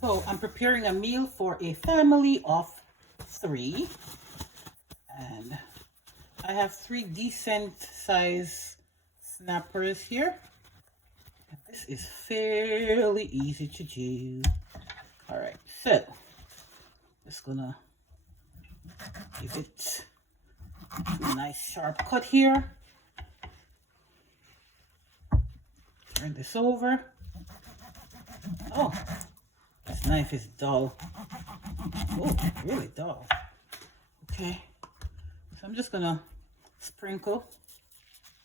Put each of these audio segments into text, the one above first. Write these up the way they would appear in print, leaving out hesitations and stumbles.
So I'm preparing a meal for a family of 3, and I have 3 decent size snappers here. And this is fairly easy to do. All right, so just gonna give it a nice sharp cut here. Turn this over. Oh, this knife is dull. Oh, really dull. Okay, so I'm just gonna sprinkle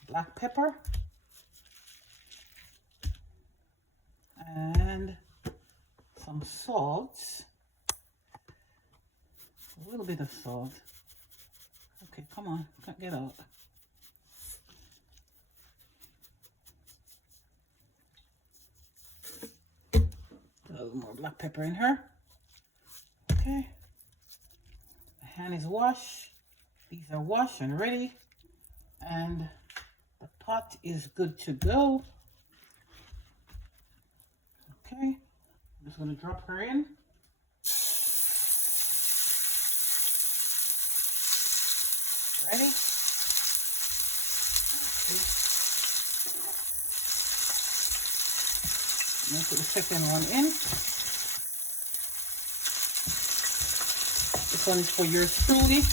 black pepper and some salt, a little bit of salt. Okay, come on, can't get out. A little more black pepper in her. Okay, the hand is washed. These are washed and ready, and the pot is good to go. Okay, I'm just gonna drop her in. Ready? Okay. I'm gonna put the second one in. This one is for yours truly.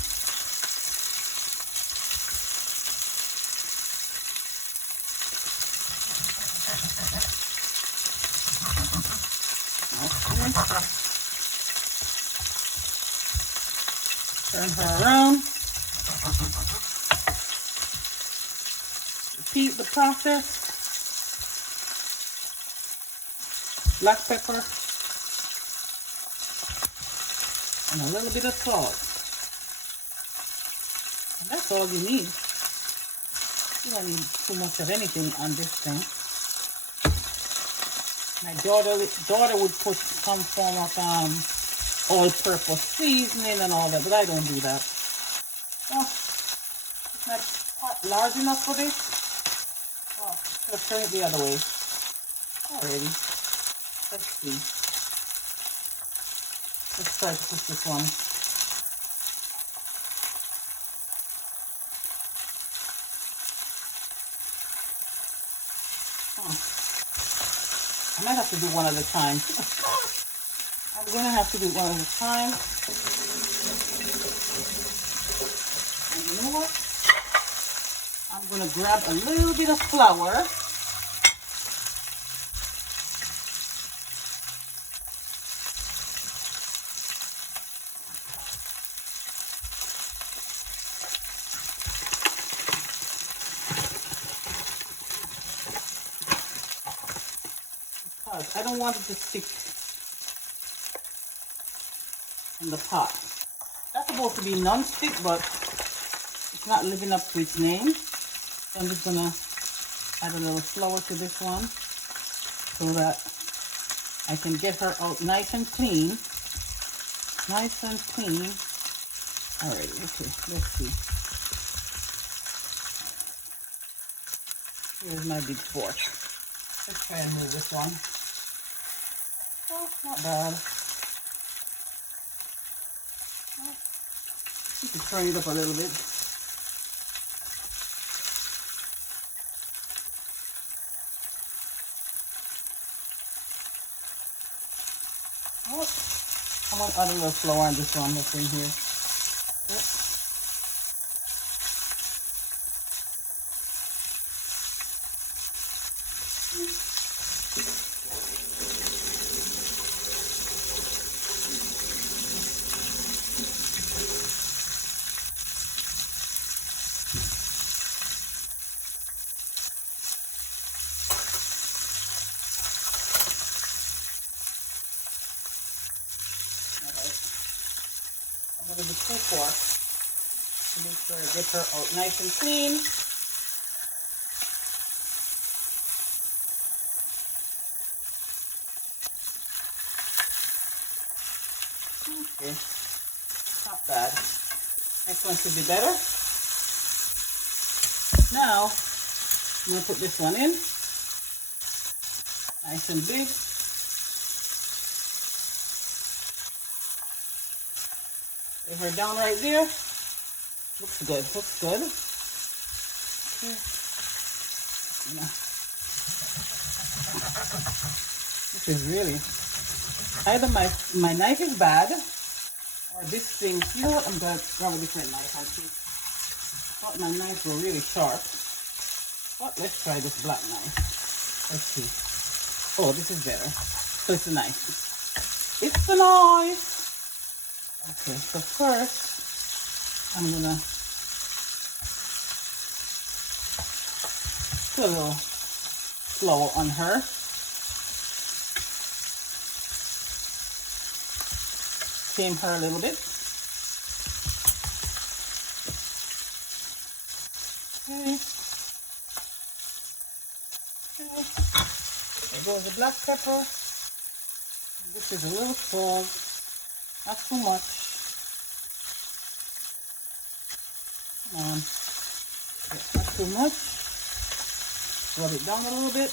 Okay. Turn her around. Repeat the process. Black pepper and a little bit of salt. And that's all you need. You don't need too much of anything on this thing. My daughter would put some form of all-purpose seasoning and all that, but I don't do that. Oh, is my pot large enough for this? Oh, let's turn it the other way. Alrighty. Let's see. Let's try to push this one. I might have to do one at a time. I'm gonna have to do one at a time. And you know what? I'm gonna grab a little bit of flour. Because I don't want it to stick in the pot. That's supposed to be non-stick, but it's not living up to its name. So I'm just gonna add a little flour to this one so that I can get her out nice and clean. Nice and clean. Alright, okay, let's see. Here's my big fork. Let's try and move this one. Oh, not bad. You can turn it up a little bit. Oh, I'm gonna add a little flour on this one that's in here. Yep. I'm going to do 2 forks to make sure I get her out nice and clean. Okay, not bad. Next one should be better. Now, I'm going to put this one in. Nice and big. Lay her down right there. Looks good, looks good. Okay. This is really, either my knife is bad, or this thing, you know what, I'm going to grab a different knife and see. I thought my knives were really sharp. But let's try this black knife. Let's see. Oh, this is better. So it's a knife. It's a knife. Okay, so first, I'm gonna put a little flour on her. Tame her a little bit. Okay. Okay. There goes the black pepper. This is a little salt, not too much. Come on. Okay, not too much. Rub it down a little bit.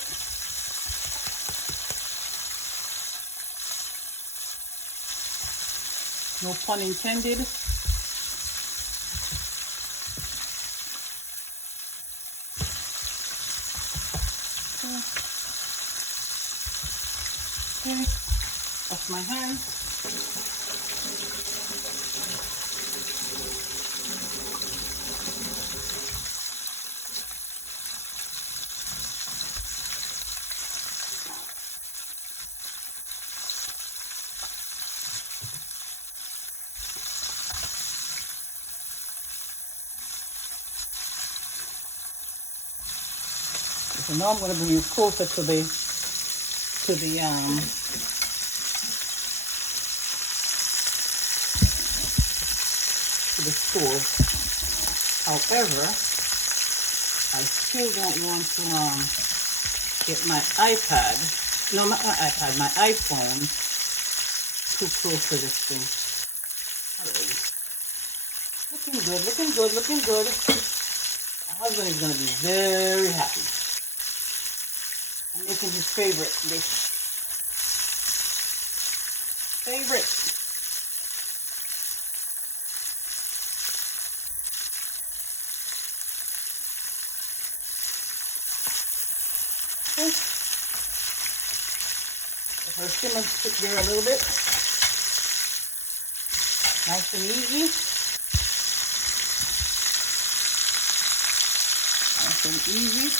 No pun intended. Okay. Wash my hands. So now I'm going to bring you closer to the stove. However, I still don't want to get my iPad, no, not my iPad, my iPhone too close to this thing. Alright. Looking good, looking good, looking good. My husband is going to be very happy. I'm making his favorite dish. Favorite. Okay. Let her simmer sit there a little bit. Nice and easy. Nice and easy.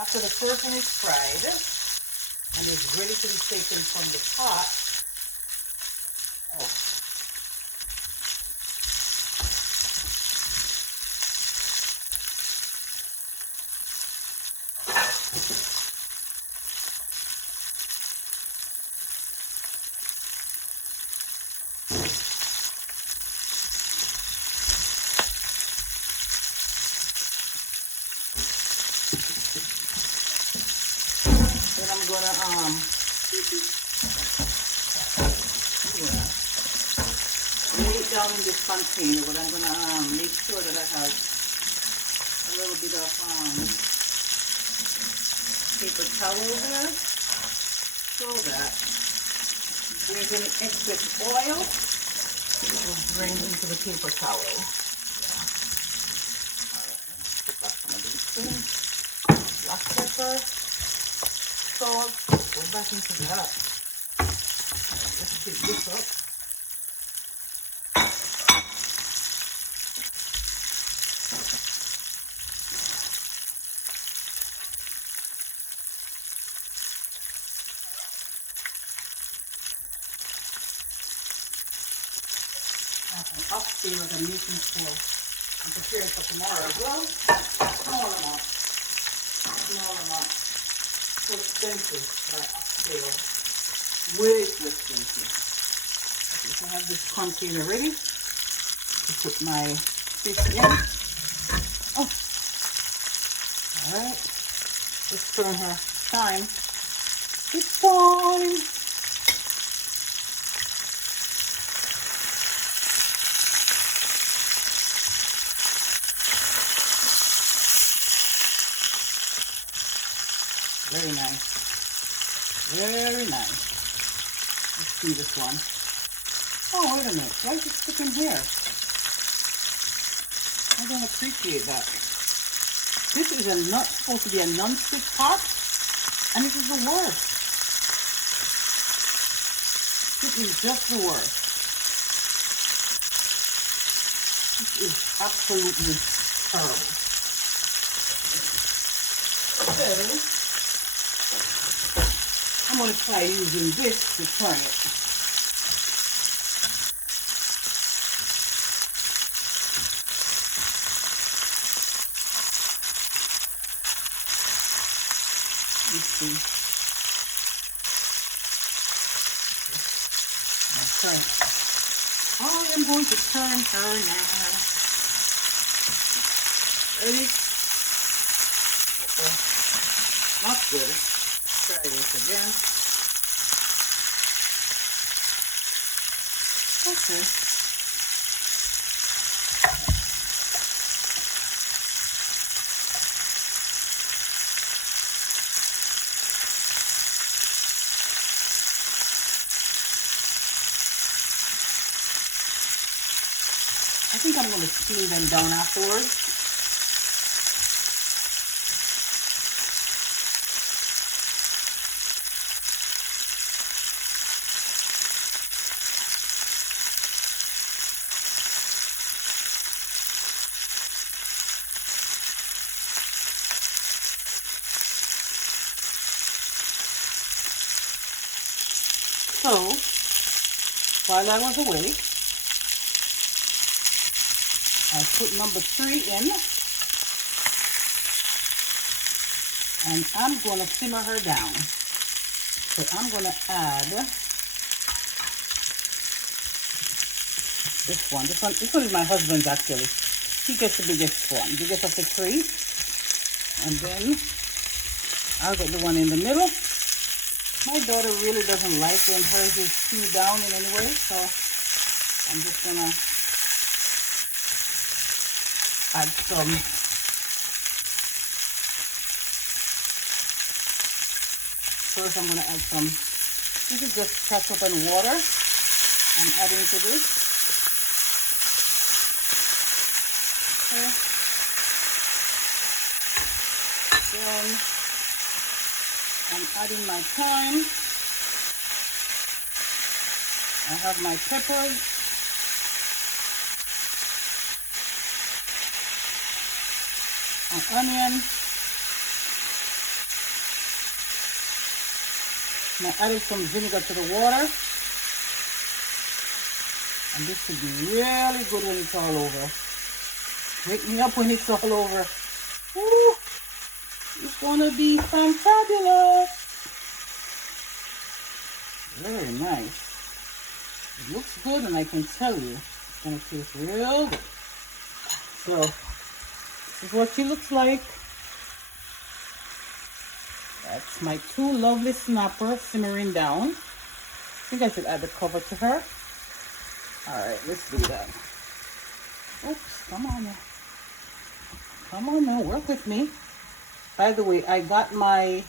After the first one is fried and is ready to be taken from the pot, then I'm gonna lay it down in this container, but I'm gonna make sure that I have a little bit of paper towel there, so that if there's any excess oil, it will drain into the paper towel. Alright, let's put back some of these things. Black pepper, salt, go back into that. Alright, let's pick this up. Upstairs I'm making for, I'm preparing for tomorrow as well. Small amount. so expensive by upscale. Way too expensive. Okay, so I have this container ready to put my fish in. Oh, all right. Let's turn her. Time. It's time. Very nice. Very nice. Let's see this one. Oh, wait a minute. Why is it sticking here? I don't appreciate that. This is not supposed to be a non-stick pot, and this is the worst. This is just the worst. This is absolutely terrible. So, I'm going to try using this to turn it. Let's see. Okay. I am going to turn her now. Ready? Not good. Try this again. Okay. I think I'm going to steam them down afterwards. So, while I was away, I put number 3 in, and I'm going to simmer her down. So I'm going to add this one. This one is my husband's actually. He gets the biggest one, biggest of the 3. And then I'll get the one in the middle. My daughter really doesn't like when hers is too down in any way, so I'm just gonna add some first. I'm gonna add some, this is just ketchup and water I'm adding to this. Okay. Then I'm adding my thyme. I have my peppers. An onion. And I added some vinegar to the water. And this should be really good when it's all over. Wake me up when it's all over. Woo! It's gonna be fantabulous. Very nice. It looks good, and I can tell you it's gonna taste real good. So this is what she looks like. That's my 2 lovely snappers simmering down. I think I should add the cover to her. Alright, let's do that. Oops, come on now. Come on now, work with me. By the way, I got my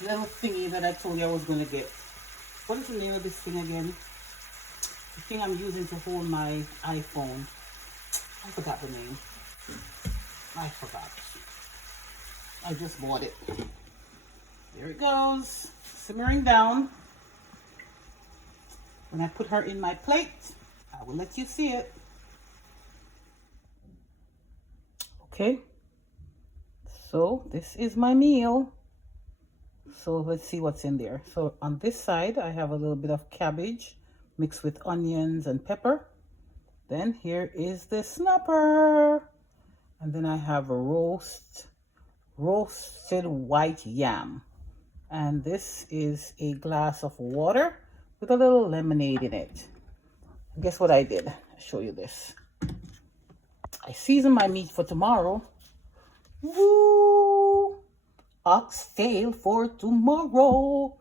little thingy that I told you I was going to get. What is the name of this thing again? The thing I'm using to hold my iPhone. I forgot the name. I forgot. I just bought it. There it goes. Simmering down. When I put her in my plate, I will let you see it. Okay. So this is my meal. So let's see what's in there. So on this side, I have a little bit of cabbage mixed with onions and pepper. Then here is the snapper. And then I have a roasted white yam. And this is a glass of water with a little lemonade in it. Guess what I did? I'll show you this. I seasoned my meat for tomorrow. Woo! Oxtail for tomorrow.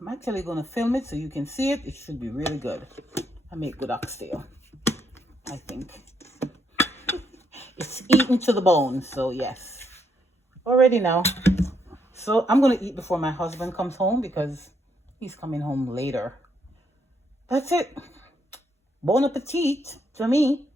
I'm actually going to film it so you can see it. It should be really good. I make good oxtail, I think. It's eaten to the bone, so yes. Already now. So I'm going to eat before my husband comes home because he's coming home later. That's it. Bon appetit to me.